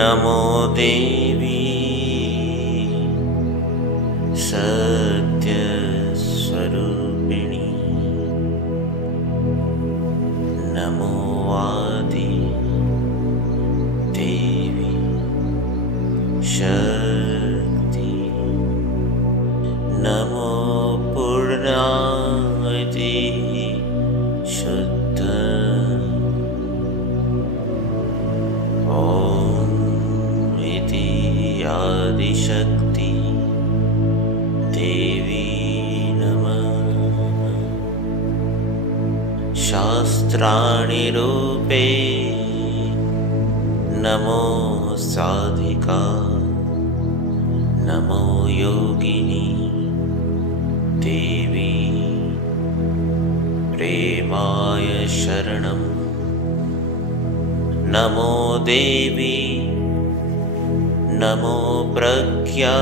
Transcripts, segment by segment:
नमो देवी सत्यस्वरूपिणी नमो आदि देवी शक्ति नमो पूर्णामति शुद्ध ॐ इति आदिशक्ति देवी नमः। शास्त्राणि रूपे नमो साधिका नमो योगिनी देवी प्रेमाय शरणं नमो देवी नमो प्रज्ञा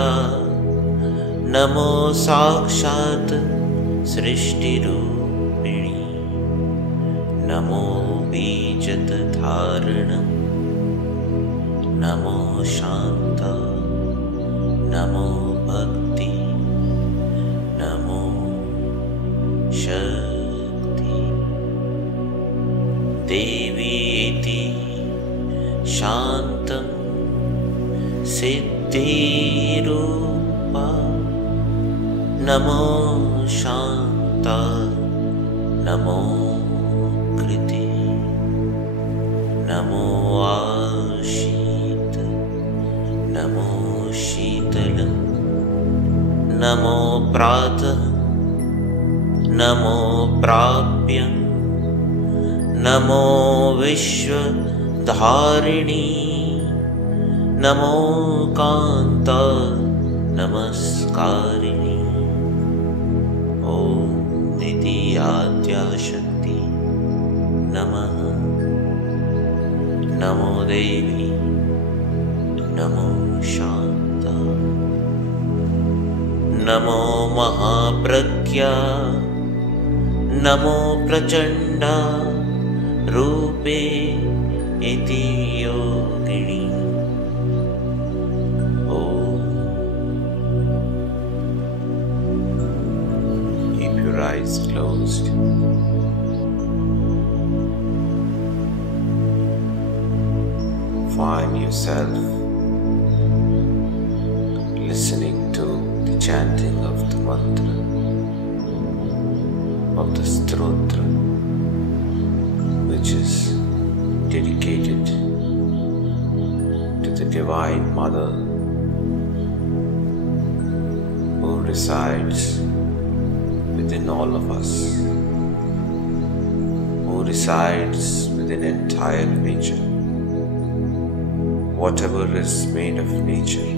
नमो साक्षात् सृष्टिरूपिणी नमो बीजधारणं नमो शान्ता नमो भक्ति नमो शक्ति देवीति शान्तं सिद्धिरूपा नमो शान्ता नमो कृति नमो आशीत नमो शीतलं नमो प्रातः नमो प्राप्यं नमो विश्वधारिणी नमो कान्ता नमस्कारिणी ॐ इति आद्याशक्ति नमः नमो देवी नमो शान्ता नमो महाप्रज्ञा नमो प्रचण्डा रूपे इति योगिनी eyes closed. Find yourself listening to the chanting of the mantra, of the stotra, which is dedicated to the Divine Mother who resides within all of us, who resides within entire nature. Whatever is made of nature,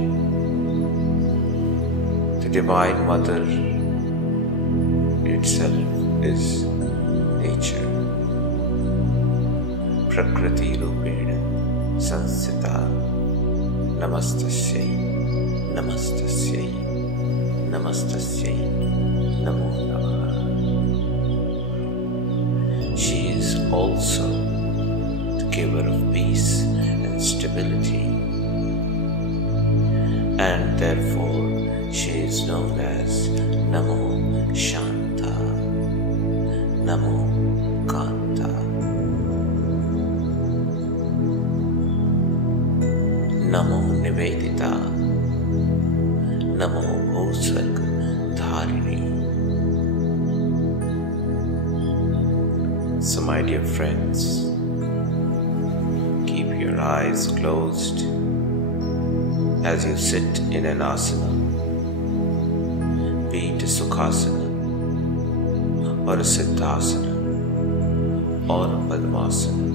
the Divine Mother itself is nature. Prakriti Rupena Sansita Namastasyai Namastasyai Namastasyai Namo Namaha. She is also the giver of peace and stability, and therefore she is known as Namo Shanta, Namo Kanta, Namo Nivedita, Namo Bhosarg Dharini. So my dear friends, keep your eyes closed as you sit in an asana, be it a sukhasana or a siddhasana or a padmasana,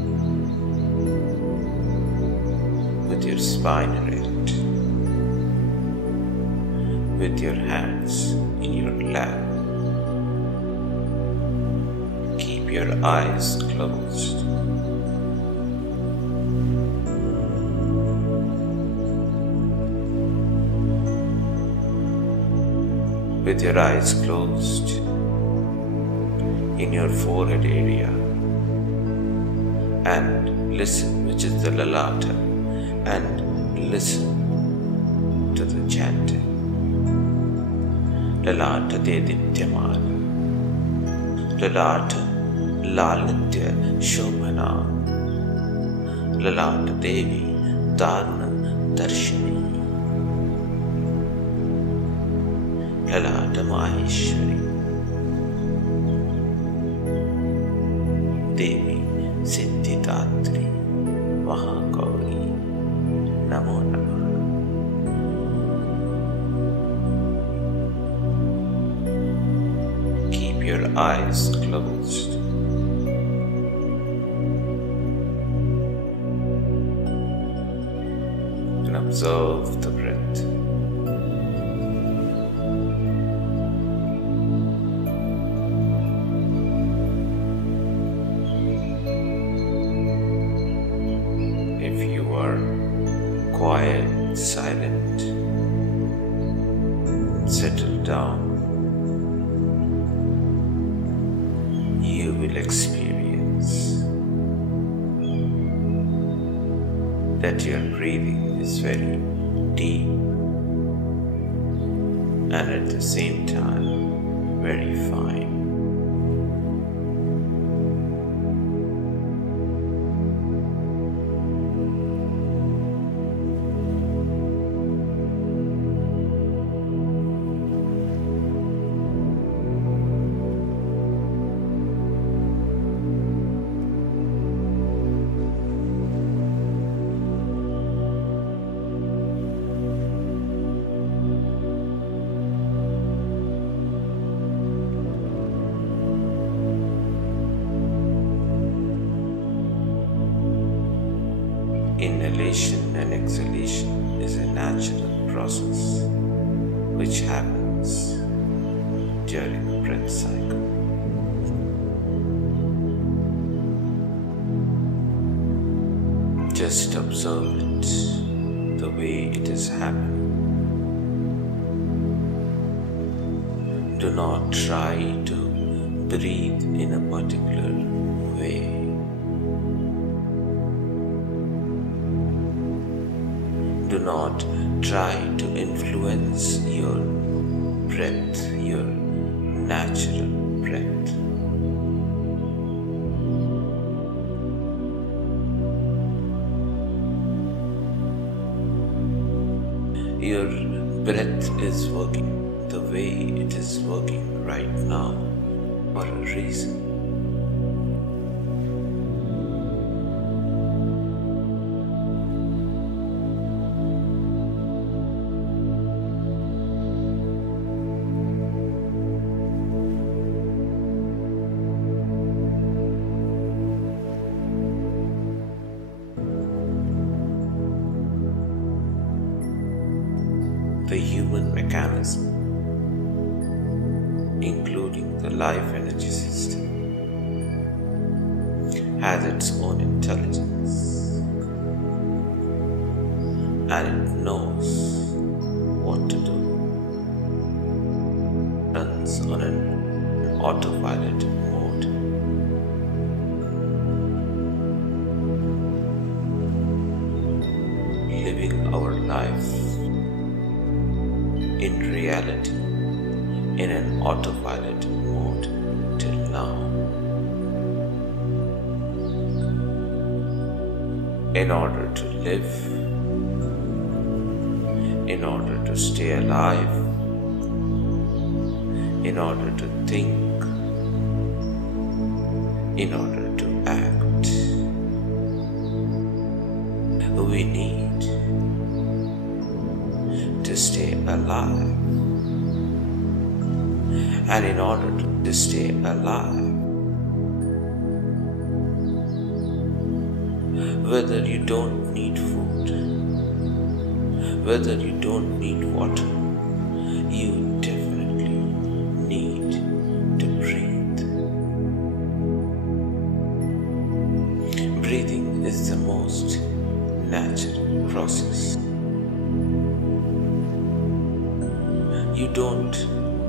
with your spine erect, with your hands in your lap. Keep your eyes closed. With your eyes closed, in your forehead area, and listen, which is the lalata, and listen to the chanting. Lalata Dediptyamana, Lalata Lalitya Shobhana, Lalata Devi Dharna Darshini, Lalata Maheshwari, Devi Siddhidatri Mahagauri, Namo Namah. Keep your eyes closed. And observe the breath. If you are quiet, silent, settle down, you will experience that your breathing is very deep and at the same time very fine. Inhalation and exhalation is a natural process which happens during the breath cycle. Just observe it the way it is happening. Do not try to breathe in a particular way. Do not try to influence your breath, your natural breath. Your breath is working the way it is working right now for a reason. The human mechanism, including the life energy system, has its own intelligence and it knows what to do. It runs on an autopilot mode. Living our life in reality in an autopilot mode till now. In order to live, in order to stay alive, in order to think, in order to act, we need to stay alive. And in order to stay alive, whether you don't need food, whether you don't need water, you definitely need to breathe. Breathing is the most natural process. You don't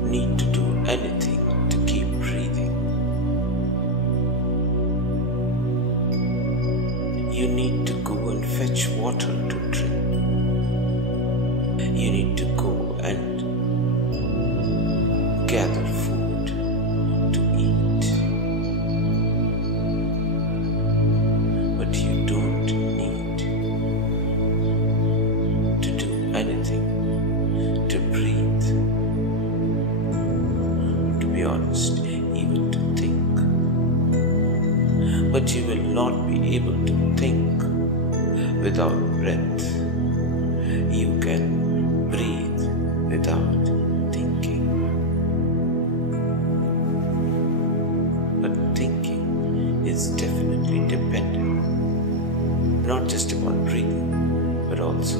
need to do anything to keep breathing. you need to go and fetch water to drink. You need to go and gather food to eat. But you don't need to do anything to breathe. To be honest, even to think. But you will not be able to think without breath. You can breathe without thinking. But thinking is definitely dependent not just upon breathing, but also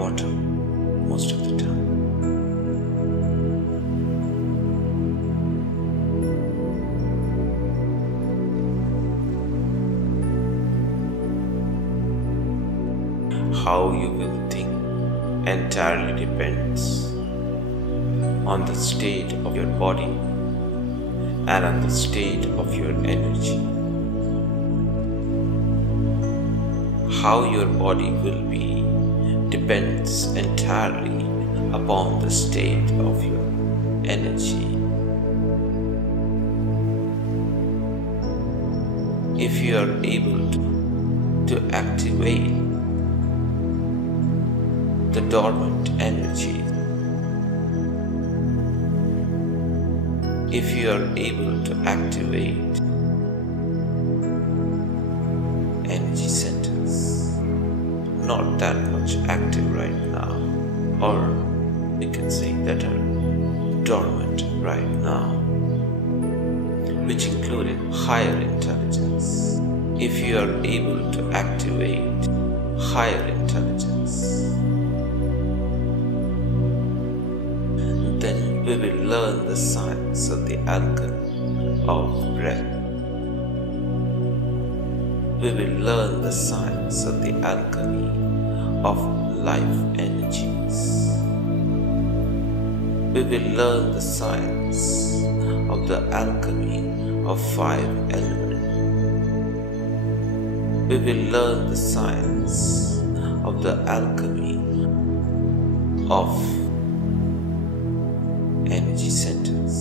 water most of the time. How you will think entirely depends on the state of your body and on the state of your energy. How your body will be depends entirely upon the state of your energy. If you are able to activate the dormant energy, if you are able to activate energy centers, not that much active right now, or we can say that are dormant right now, which included higher intelligence. If you are able to activate higher intelligence, then we will learn the science of the alchemy of breath. We will learn the science of the alchemy of life energies. We will learn the science of the alchemy of 5 elements. We will learn the science of the alchemy of energy centers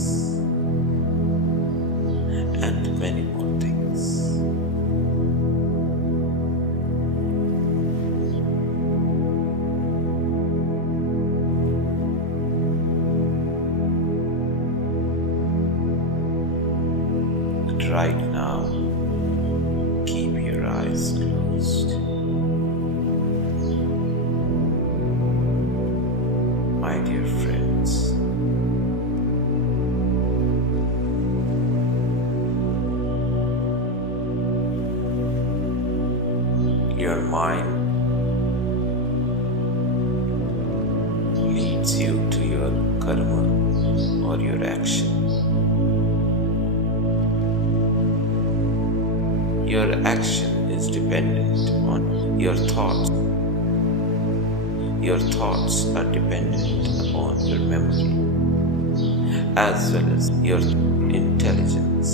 and many more things. But right now, keep your eyes closed. My dear friends, your mind leads you to your karma or your action. Your action is dependent on your thoughts. Your thoughts are dependent upon your memory as well as your intelligence.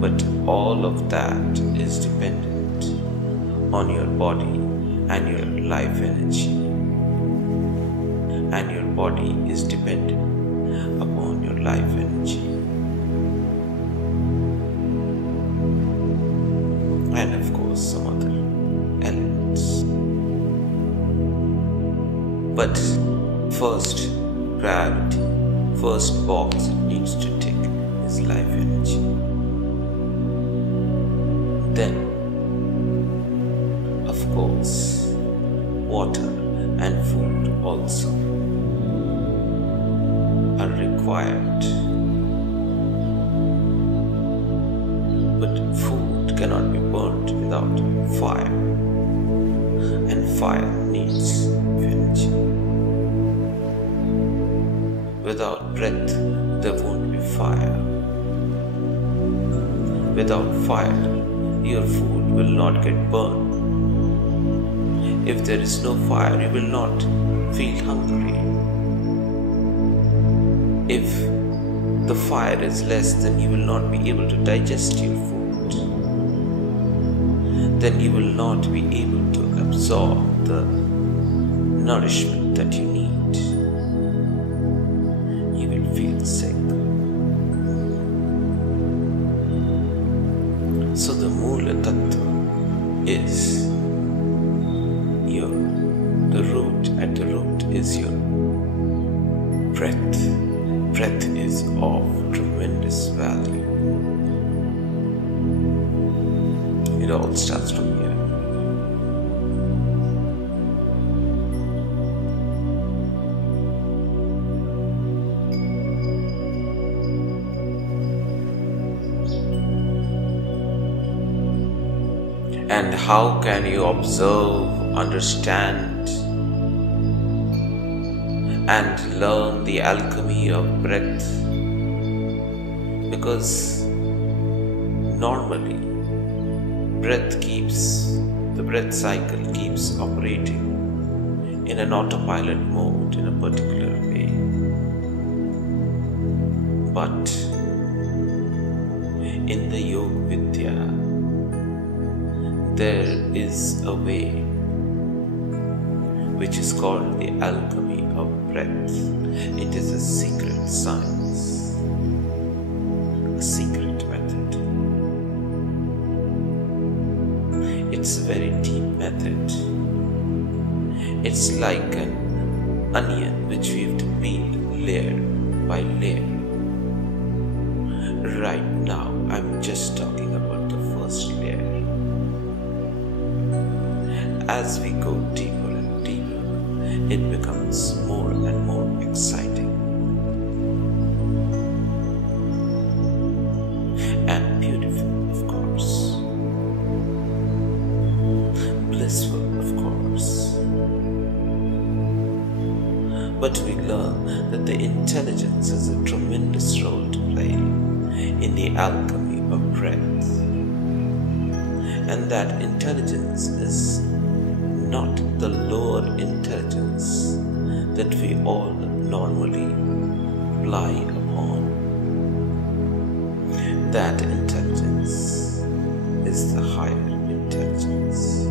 But all of that is dependent on your body and your life energy. And your body is dependent upon your life energy. And of course some other elements. But first priority, first box it needs to tick is life energy. Then, of course, water and food also are required. But food cannot be burnt without fire, and fire needs energy. Without breath, there won't be fire. Without fire, your food will not get burned. If there is no fire, you will not feel hungry. If the fire is less, then you will not be able to digest your food. then you will not be able to absorb the nourishment that you need. You will feel sick. So the Mula Tattva is the root. At the root is your breath. Breath is of tremendous value. It all starts from here. And how can you observe, understand, and learn the alchemy of breath? Because normally the breath cycle keeps operating in an autopilot mode in a particular way. But in the Yoga Vidya, there is a way which is called the alchemy of breath. It is a secret science, a secret method. It's a very deep method. It's like an onion which we have to peel layer by layer. Right now, I'm just talking about the first layer. As we go deeper and deeper, it becomes more and more exciting and beautiful, of course, blissful, of course. But we learn that the intelligence has a tremendous role to play in the alchemy of breath, and that intelligence is not the lower intelligence that we all normally rely upon. That intelligence is the higher intelligence.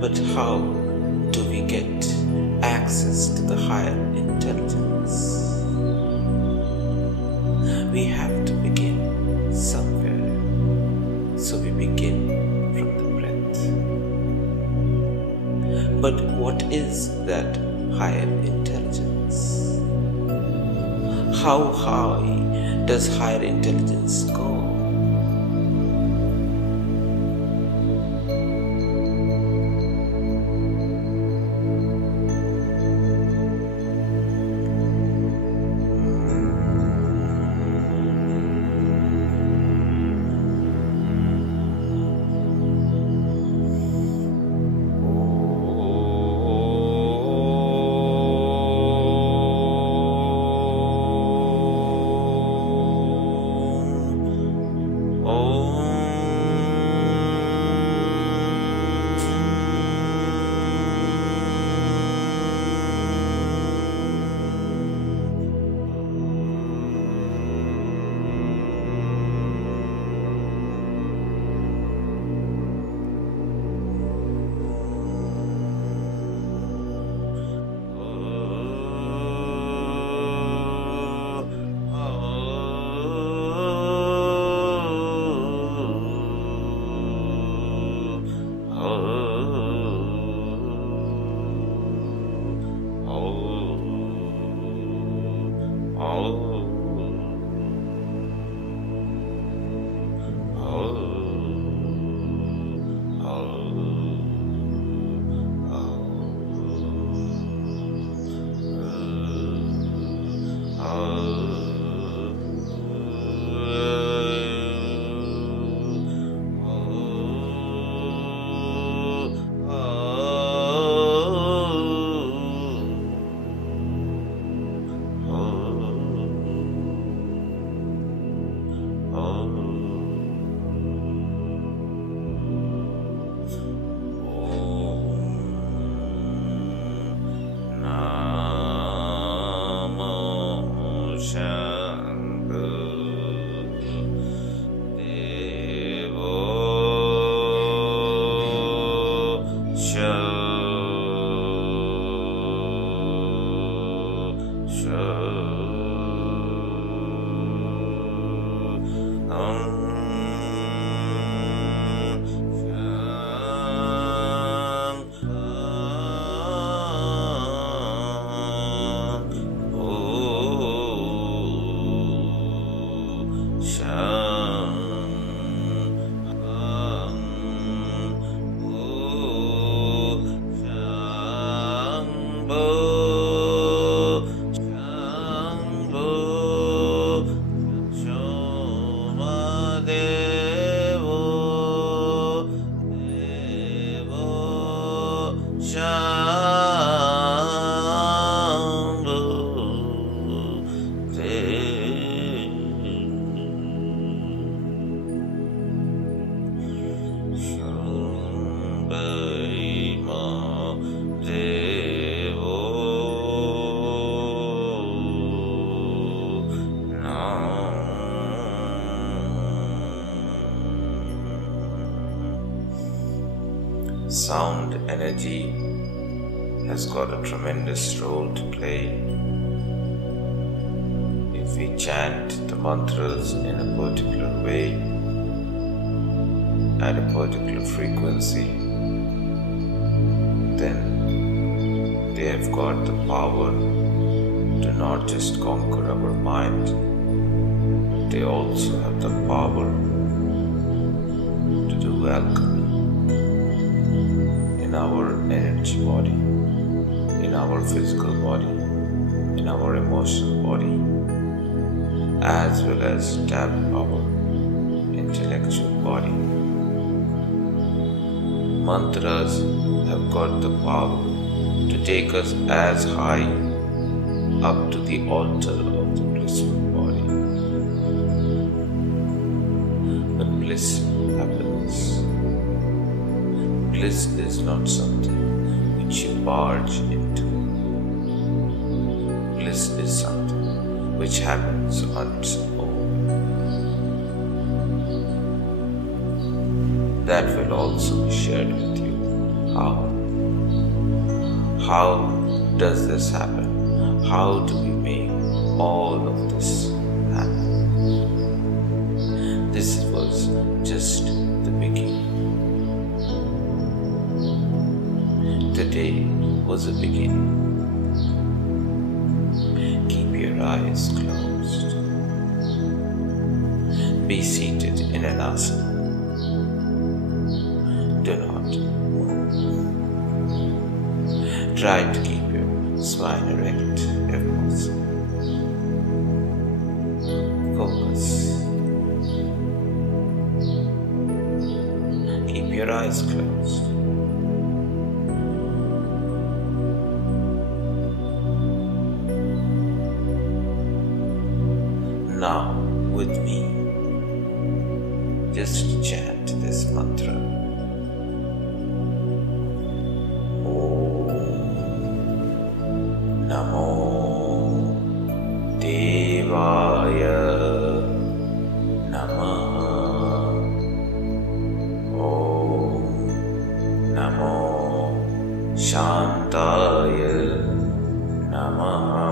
But how do we get access to the higher intelligence? We have to begin somewhere. So we begin from the breath. But what is that higher intelligence? How high does higher intelligence go? Sound energy has got a tremendous role to play. If we chant the mantras in a particular way, at a particular frequency, then they have got the power to not just conquer our mind, they also have the power to do alchemy in our energy body, in our physical body, in our emotional body, as well as tap our intellectual body. Mantras have got the power to take us as high up to the altar of the blissful body. But bliss happens. Bliss is not something which you barge into. Bliss is something which happens on its own. That will also be shared with you. How? How does this happen? How do we make all of this happen? This was just the beginning. Today was a beginning. Keep your eyes closed. Be seated in an asana. Do not move. Try to keep your spine erect if possible. Focus. Keep your eyes closed. Now, with me, just chant this mantra. Namo Devaya Namaha. Om Namo Shantaya Namaha.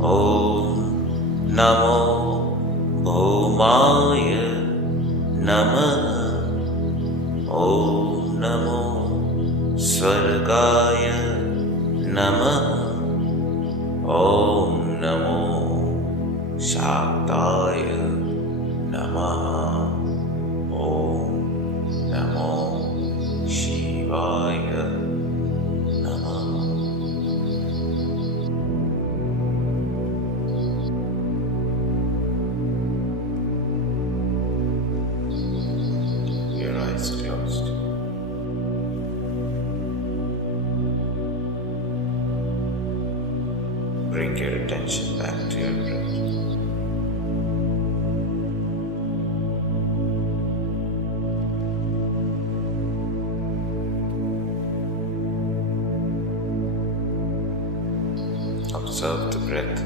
Om Namo Bhumaya Namaha. Om Namo Swargaya Namaha. Om Namo Shaktaya Namaha. Om Namo Shivaya Namaha. Your eyes closed. Bring your attention back to your breath. Observe the breath.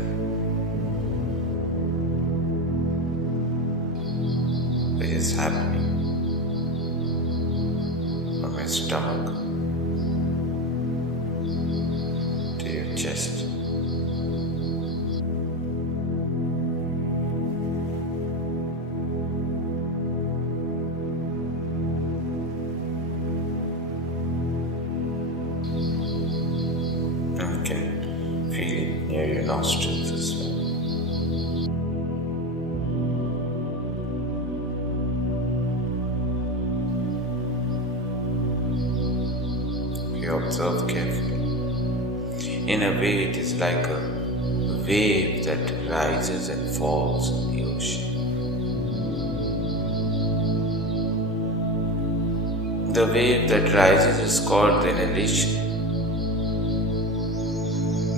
It is happening from your stomach to your chest. nostrils as well. You observe carefully. In a way, it is like a wave that rises and falls in the ocean. The wave that rises is called the inhalation.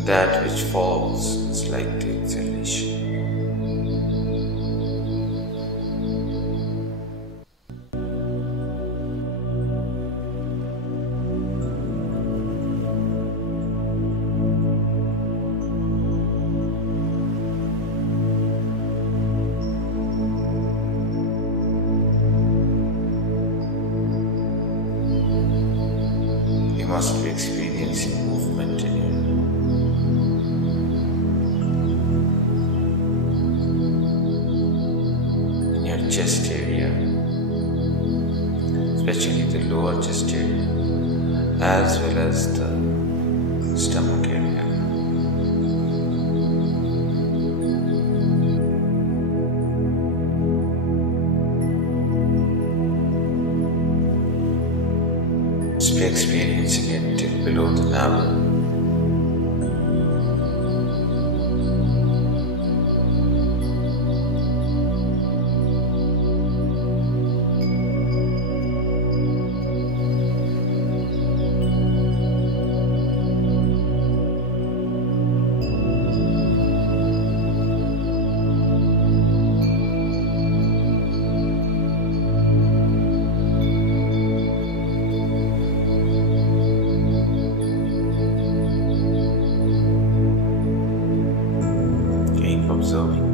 That which falls is like the exhalation. You must be experiencing movement in your chest area, especially the lower chest area, as well as the stomach area. Just be experiencing it till below the navel. Observing.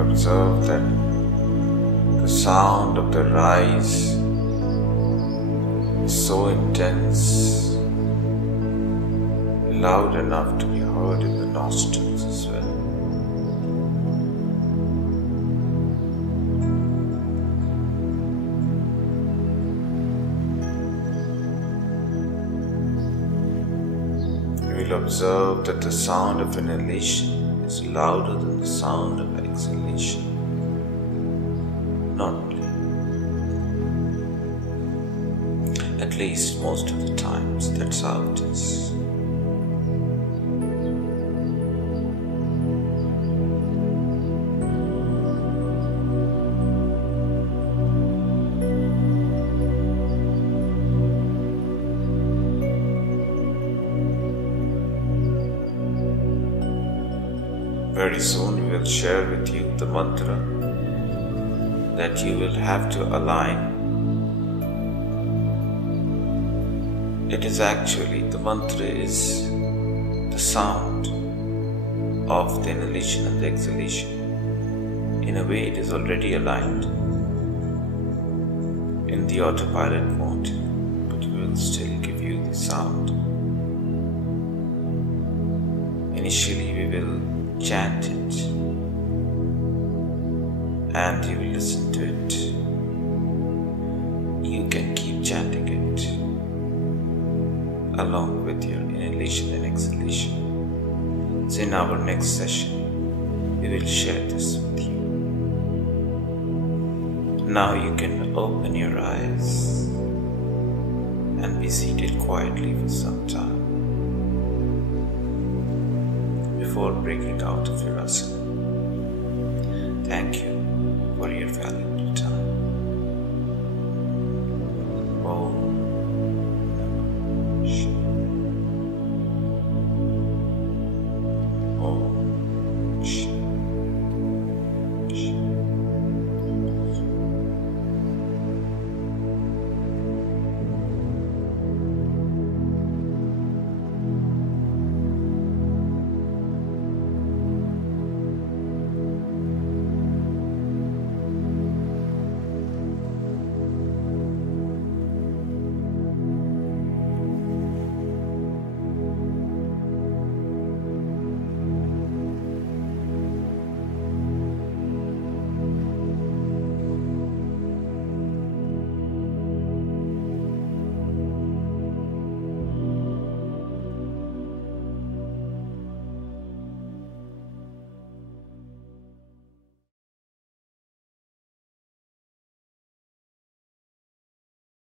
Observe that the sound of the rise is so intense, loud enough to be heard in the nostrils as well. You will observe that the sound of inhalation is louder than the sound of exhalation. Normally, at least most of the times, that's how it is. Very soon we will share with you the mantra that you will have to align. It is actually, the mantra is the sound of the inhalation and the exhalation. In a way, it is already aligned in the autopilot mode, but we will still give you the sound. Initially, we will chant it and you will listen to it. You can keep chanting it along with your inhalation and exhalation. So in our next session, we will share this with you. Now you can open your eyes and be seated quietly for some time before breaking out of your asana. Thank you for your valuable time. Om